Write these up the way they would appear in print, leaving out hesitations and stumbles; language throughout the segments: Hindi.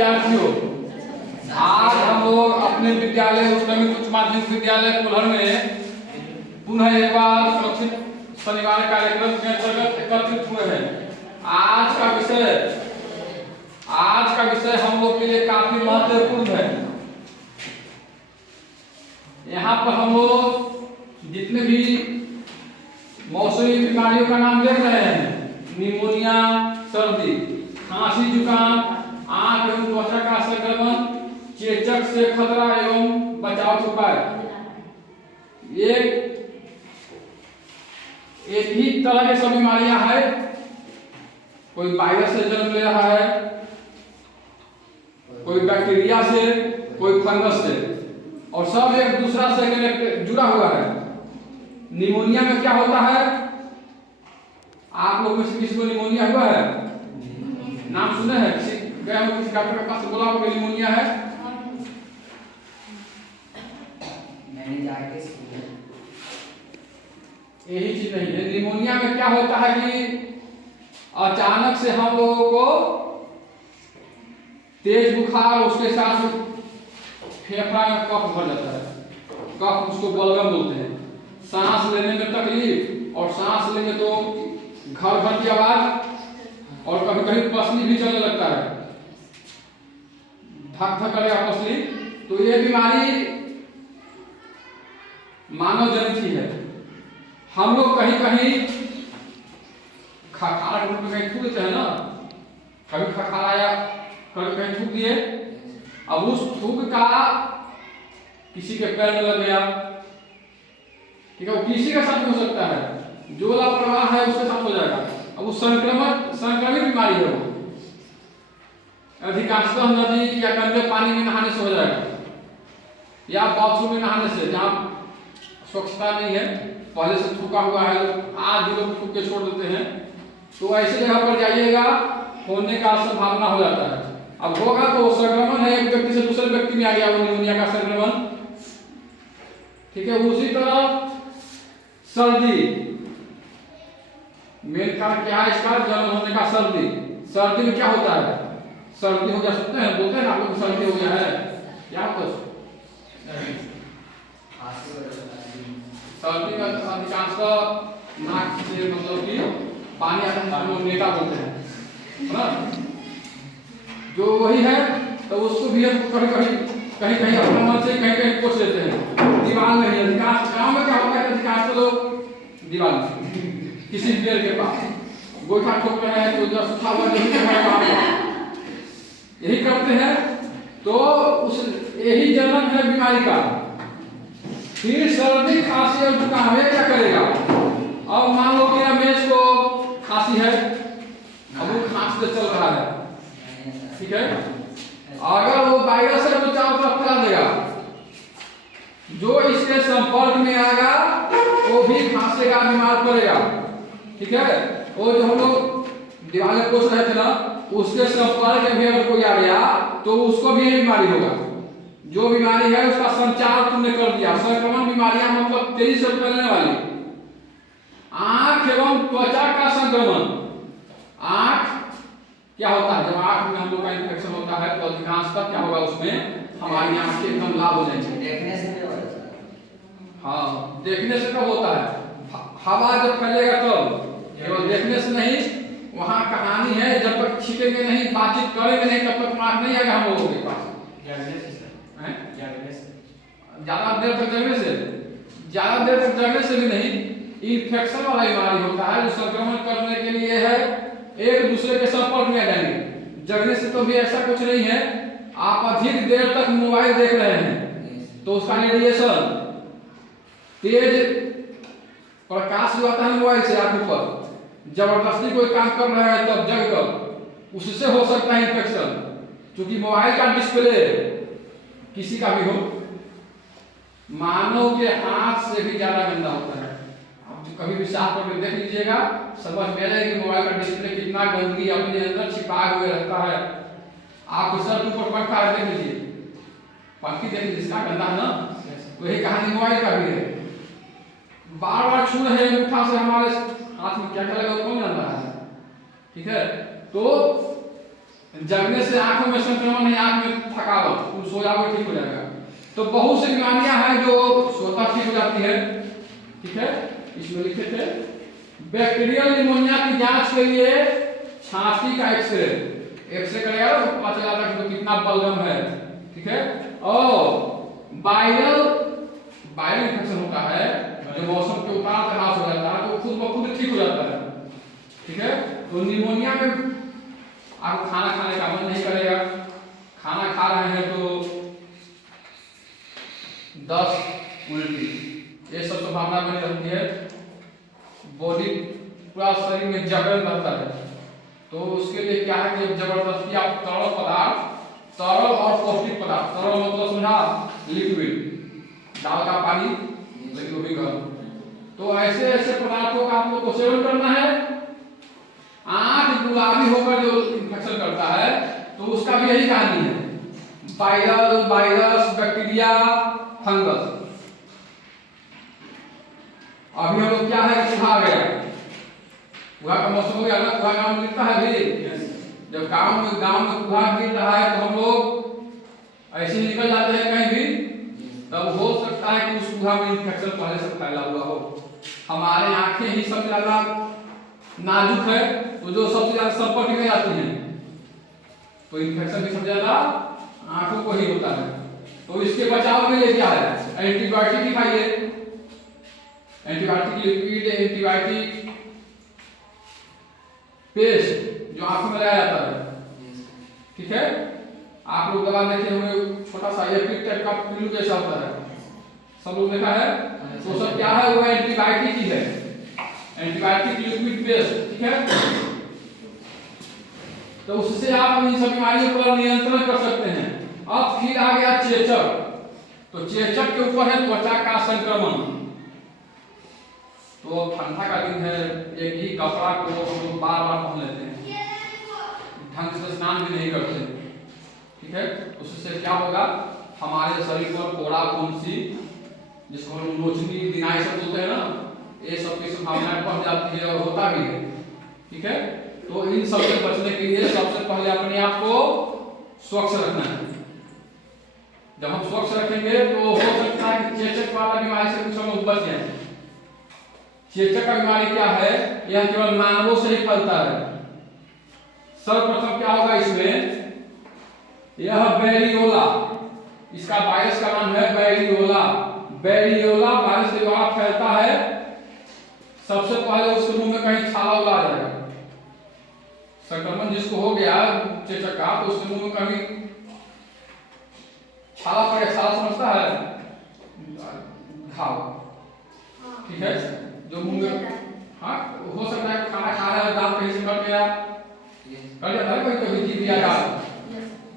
विद्यार्थियों, आज हम लोग अपने विद्यालय उत्क्रमित उच्च माध्यमिक विद्यालय कुल्हड़ में पुनः एक बार सुरक्षित शनिवार कार्यक्रम के अंतर्गत एकत्रित हुए हैं। आज का विषय हम लोग के लिए काफी महत्वपूर्ण है। यहाँ पर हम लोग जितने भी मौसमी बीमारियों का नाम देख रहे हैं, निमोनिया, सर्दी, खांसी, जुकाम, आंख एवं त्वचा का संक्रमण, चेचक से खतरा एवं बचाव के उपाय, एक ही तरह के सब बीमारियां हैं। कोई वायरस से जन्म ले रहा है, कोई बैक्टीरिया से, कोई फंगस से, और सब एक दूसरा से जुड़ा हुआ है। निमोनिया में क्या होता है? आप लोग में से किसी को निमोनिया हुआ है? नाम सुने हैं? गए हो किसी डॉक्टर के पास, बोला हो निमोनिया है? मैंने जाके यही चीज नहीं है। निमोनिया में क्या होता है कि अचानक से हम लोगों को तेज बुखार, उसके साथ फेफड़ा में कफ भर जाता है। कफ उसको बलगम बोलते हैं। सांस लेने में तकलीफ, और सांस लेंगे तो घर घर की आवाज, और कभी कभी पसली भी चलने लगता है, धक धक करेगा पसली। तो ये बीमारी मानव जनित ही है। हम लोग कहीं कहीं खखारा के रूप में थूक देते हैं ना, कभी खखाराया, कभी कहीं थूक दिए, अब उस थूक का किसी के पैर में लग गया, ठीक है, वो किसी के साथ हो सकता है, जो लापरवाह है उसके साथ हो जाएगा। अब वो संक्रमित बीमारी है। वो अधिकांशतः नदी या गंदे पानी में नहाने से हो जाएगा, या बाथरूम में नहाने से, जहाँ स्वच्छता नहीं है, पहले से थूका हुआ है, आज भी लोग थूक के छोड़ देते हैं, तो ऐसी जगह पर जाइएगा, होने का संभावना हो जाता है। अब होगा तो संक्रमण है, एक व्यक्ति से दूसरे व्यक्ति में आ गया वो निमोनिया का संक्रमण, ठीक है। उसी तरह सर्दी, मेन कारण क्या है इसका? जन्म होने का सर्दी। सर्दी में क्या होता है? सर्दी हो गया, सुनते हैं, बोलते हैं ना आप लोग, सर्दी हो गया है, क्या होता है? सर्दी में अधिकांशतः नाक से मतलब कि पानी आता है, हम लोग नेटा बोलते हैं ना, जो वही है। तो उसको भी हम कभी कहीं अपने मन से कहीं पोछ लेते हैं। दीवार में ही अधिकांश गाँव में क्या होता है, अधिकांश लोग दीवार में किसी पेड़ के पास गोइठा ठोक रहे हैं, तो जो सूखा हुआ यही करते हैं। तो उस यही जन्म है बीमारी का। फिर सर्दी, खांसी और जुकाम में क्या करेगा? अब मान लो कि रमेश को खांसी है, अब वो खांसते चल रहा है, ठीक है, अगर वो वायरस है तो चारों तरफ फैला देगा, जो इसके संपर्क में आएगा वो भी खांसेगा, बीमार पड़ेगा, ठीक है। वो जो हम लोग दिवाले पोछ रहे थे ना, उसके संपर्क में अगर कोई आ गया तो उसको भी ये बीमारी होगा। जो बीमारी है उसका संचार तुमने कर दिया। संक्रमण बीमारियां मतलब तेजी से फैलने वाली। आंख एवं त्वचा का संक्रमण। आंख क्या होता है? जब आंख में हम लोग का इन्फेक्शन होता है तो अधिकांशतः क्या होगा, उसमें हमारी आंखें एकदम लाल हो जाएंगी। देखने से भी होता है। हाँ, देखने से कब होता है? हवा जब फैलेगा तब, केवल देखने से नहीं। वहाँ कहानी है, जब तक छिकेंगे नहीं, बातचीत करेंगे नहीं, तब तक मार्क नहीं आएगा हम लोगों के पास। ज्यादा देर तक जगने से भी नहीं, इन्फेक्शन वाला बीमारी होता है जो संक्रमण करने के लिए है, एक दूसरे के संपर्क में आ जाएंगे। जगने से तो भी ऐसा कुछ नहीं है। आप अधिक देर तक मोबाइल देख रहे हैं तो उसका रेडिएशन, तेज प्रकाश जो आता है मोबाइल से आंखों पर, जबरदस्ती कोई काम कर रहा है तब जग कर, उससे हो सकता है इन्फेक्शन। क्योंकि मोबाइल का डिस्प्ले किसी का भी हो, मानव के हाथ से भी ज्यादा गंदा होता है। आप जो कभी भी साफ करके देख लीजिएगा, समझ में आ जाएगा कि मोबाइल का डिस्प्ले कितना गंदगी अपने अंदर छिपा हुए रहता है। आप सर के ऊपर पंखा देख लीजिए, पंखी देख लीजिए, इसका गंदा है ना, वही कहानी मोबाइल का भी है। बार बार छू रहे हैं अंगूठा से, हमारे हाथ में क्या क्या लगा कौन जानता है, ठीक है। तो जगने से आंखों में संक्रमण नहीं, आंख में थकावट, तुम सो जाओगे ठीक हो जाएगा। तो बहुत सी बीमारियां हैं जो स्वतः ठीक हो जाती है। ठीक है, इसमें लिखे थे बैक्टीरियल निमोनिया की जांच के लिए छाती का एक्सरे करेगा तो पता चला था कि तो कितना बलगम है। ठीक है, और वायरल इन्फेक्शन होता है जो मौसम के उतार चढ़ाव हो जाता है तो खुद ब खुद ठीक हो जाता है। ठीक है, तो निमोनिया में आप खाना खाने का मन नहीं करेगा, खाना खा रहे हैं तो दस्त उल्टी ये सब संभावना बनी रहती है। बॉडी पूरा शरीर में जकड़न रहता है। तो उसके लिए क्या है कि जबरदस्ती आप तरल और पौष्टिक पदार्थ, तरल मतलब समझा लिक्विड, दाल का पानी लेकिन वो भी गर्म, तो ऐसे ऐसे पदार्थों का आप लोग को सेवन करना है। आंख गुलाबी होकर जो इन्फेक्शन करता है तो उसका भी यही कहानी है, वायरस, बैक्टीरिया, फंगस। अभी हम लोग क्या है, चूहा आ गया, चूहा का मौसम हो गया ना, चूहा गाँव में गिरता है अभी। जब गाँव में चूहा गिर रहा है तो हम लोग ऐसे निकल जाते हैं कहीं भी, तब हो सकता है कि उस चूहा में इन्फेक्शन पहले से फैला हुआ हो। हमारे आंखें ही सबसे ज्यादा नाजुक है, तो जो सबसे ज्यादा संपर्क में आती हैं तो इन्फेक्शन भी सबसे ज्यादा आंखों को ही होता है। तो इसके बचाव के लिए क्या है, एंटीबायोटिक ही खाइए, एंटीबायोटिक लिक्विड, एंटीबायोटिक पेस्ट जो आंखों में लगाया जाता है। ठीक है, आप लोग दवा देखे होंगे, छोटा सा एपिक टाइप का पिल्लू जैसा होता है, सब लोग देखा है। तो सब क्या है, वो एंटीबायोटिक ही है, एंटीबायोटिक लिक्विड पेस्ट। ठीक है, तो उससे आप इन सब बीमारियों पर नियंत्रण कर सकते हैं। अब फिर आ गया चेचक, तो चेचक के ऊपर है त्वचा का संक्रमण। तो ठंडा का दिन है, एक ही कपड़ा को हम लोग बार बार पहन लेते हैं, ढंग से स्नान भी नहीं करते। ठीक है, उससे क्या होगा, हमारे शरीर पर फोड़ा, फुंसी, जिसको हम लोचनी, दिनाई सब बोलते हैं ना, ये सब की संभावना बढ़ जाती है और होता भी है। ठीक है, तो इन सब से बचने के लिए सबसे पहले अपने आप को स्वच्छ रखना है। जब हम स्वच्छ रखेंगे तो हो सकता है कि चेचक वाला बीमारी से कुछ हम लोग बच जाएं। चेचक का बीमारी क्या है, यह केवल मानवों से ही फैलता है। सर्वप्रथम क्या होगा इसमें, यह वेरियोला, इसका वायरस का नाम है वेरियोला। वेरियोला वायरस के द्वारा फैलता है। सबसे पहले उसके मुंह में कहीं छाला उला आ जाएगा, संक्रमण जिसको हो गया चेचक का, तो उसके मुंह में कहीं छाला पड़े, छाला समझता है, घाव। ठीक है, जो मुंह में, हाँ हो सकता है खाना खा रहा है, दांत कहीं से कट गया, कट जाता है कभी जीभ या दांत,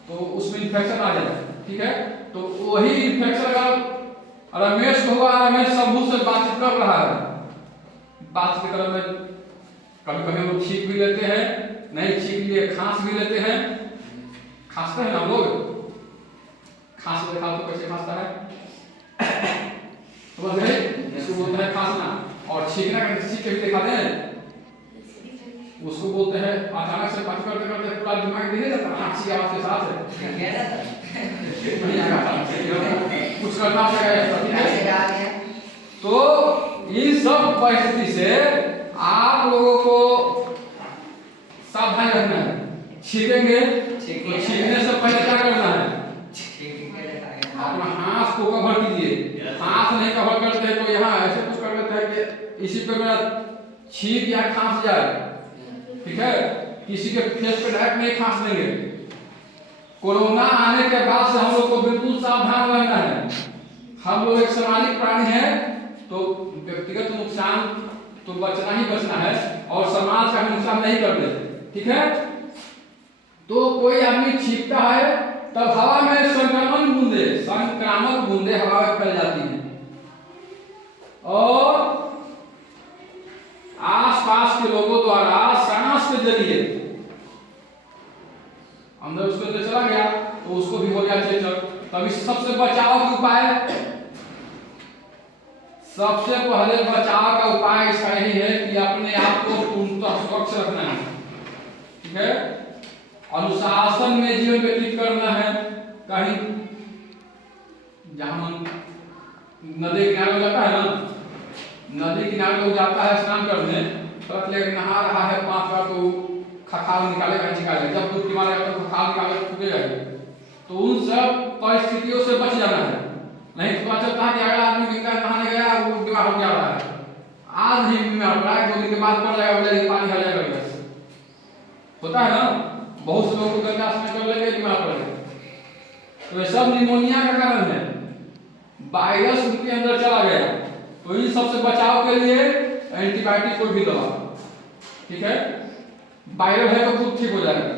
तो उसमें इन्फेक्शन आ जाए। ठीक है, तो वही इन्फेक्शन अगर रमेश को हुआ, रमेश शंभू से बातचीत कर रहा है, बातचीत करने में कभी कभी हम लोग छींक भी लेते हैं, नहीं छींक लिए खांस भी लेते हैं, खांसते हैं हम लोग, खांस देखा तो कैसे खांसता है, समझ गए, इसको बोलते हैं खांसना। और छींकना का छींक के भी दिखा दें, उसको बोलते हैं अचानक से बात करते करते पूरा दिमाग नहीं जाता, खांसी आवाज के साथ है कुछ करना पड़ेगा। तो इन सब परिस्थिति से आप लोगों को सावधान रहना है। छींकेंगे तो छींकने से पहले क्या करना है, अपना हाथ को कवर कीजिए। हाथ नहीं कवर करते तो यहाँ ऐसे कुछ कर लेते हैं कि इसी पे मेरा छींक या खांस जाए। ठीक है, किसी के फेस पे डायरेक्ट नहीं खांस देंगे। कोरोना आने के बाद से हम लोग को बिल्कुल सावधान रहना है। हम लोग एक सामाजिक प्राणी हैं, तो व्यक्तिगत नुकसान तो बचना ही बचना है और समाज का नुकसान नहीं करते। ठीक है, तो कोई आदमी छींकता है तब हवा में संक्रामक बूंदे हवा में फैल जाती हैं और आसपास के लोगों द्वारा सांस के जरिए अंदर उसके अंदर चला गया तो उसको भी हो गया चेचक। तब इस सबसे बचाव का उपाय, सबसे पहले बचाव का उपाय इसका यही है कि अपने आप को पूर्णतः स्वच्छ रखना है। ठीक है, अनुशासन में जीवन व्यतीत करना है। कहीं जहाँ नदी किनारे जाता है ना, नदी किनारे लोग जाता है स्नान करने, तुरंत लेकर नहा रहा है 5 बार तो खखाल निकालेगा निकालेगा, जब डुबकी मारेगा तो खखाल निकालेगा फूके जाएगा। तो उन सब परिस्थितियों से बच जाना है। नहीं तो पता चलता है कि अगला आदमी गंगा नहाने गया वो बीमार हो जा रहा है, आज नहीं बीमार पड़ा है, 2 दिन के बाद पड़ जाएगा, बोले पानी हट जाएगा बस। होता है ना, बहुत से लोग को गंगा स्नान कर लेंगे बीमार पड़ गए। तो ये सब निमोनिया का कारण है, वायरस उनके अंदर चला गया। तो इन सबसे बचाव के लिए एंटीबायोटिक कोई भी दवा, ठीक है, वायरल है तो खुद ठीक हो जाएगा।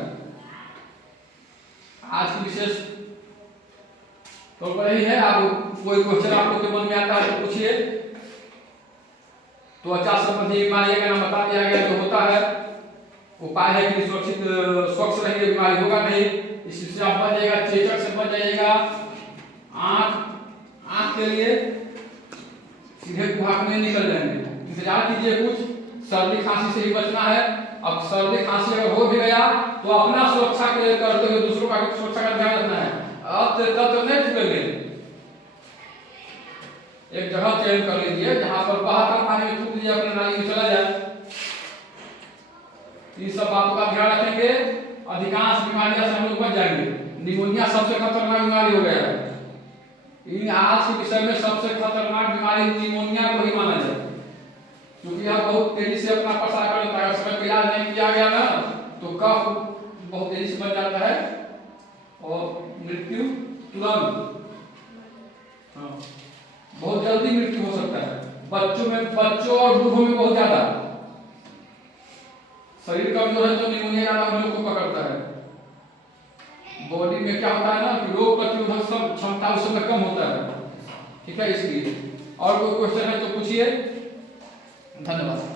आज की विशेष तो यही है। आप कोई क्वेश्चन आप लोग के मन में आता है तो पूछिए। तो त्वचा संबंधी बीमारी का नाम बता दिया गया जो होता है, उपाय है कि सुरक्षित स्वच्छ रहिए, बीमारी होगा नहीं, इससे आप बच जाएगा, चेचक से बच जाइएगा। आँख के लिए सीधे भाग में निकल जाएंगे, इंतजार कीजिए कुछ। सर्दी खांसी से ही बचना है। अब सर्दी खांसी अगर हो भी गया तो अपना सुरक्षा के लिए करते हुए दूसरों का सुरक्षा का ध्यान रखना है। अब तो नहीं छुपेंगे, एक जगह चयन कर लीजिए जहां पर बहाकर पानी में थूक दीजिए, अपने नाली में चला जाए। इन सब बातों का ध्यान रखेंगे, अधिकांश बीमारियां से हम लोग बच जाएंगे। निमोनिया सबसे खतरनाक बीमारी हो गया है। इन आज के विषय में सबसे खतरनाक बीमारी निमोनिया को ही माना जाए, क्योंकि यह बहुत तेजी से अपना प्रसार कर लेता है। अगर इलाज नहीं किया गया ना तो कफ बहुत तेजी से बढ़ जाता है और मृत्यु तुरंत, हाँ, बहुत जल्दी मृत्यु हो सकता है। बच्चों और बूढ़ों में बहुत ज्यादा। शरीर कमजोर है तो निमोनिया ज्यादा हम लोग को पकड़ता है। बॉडी में क्या होता है ना कि रोग प्रतिरोधक क्षमता उस समय कम होता है, ठीक है, इसलिए। और कोई क्वेश्चन है तो पूछिए। धन्यवाद।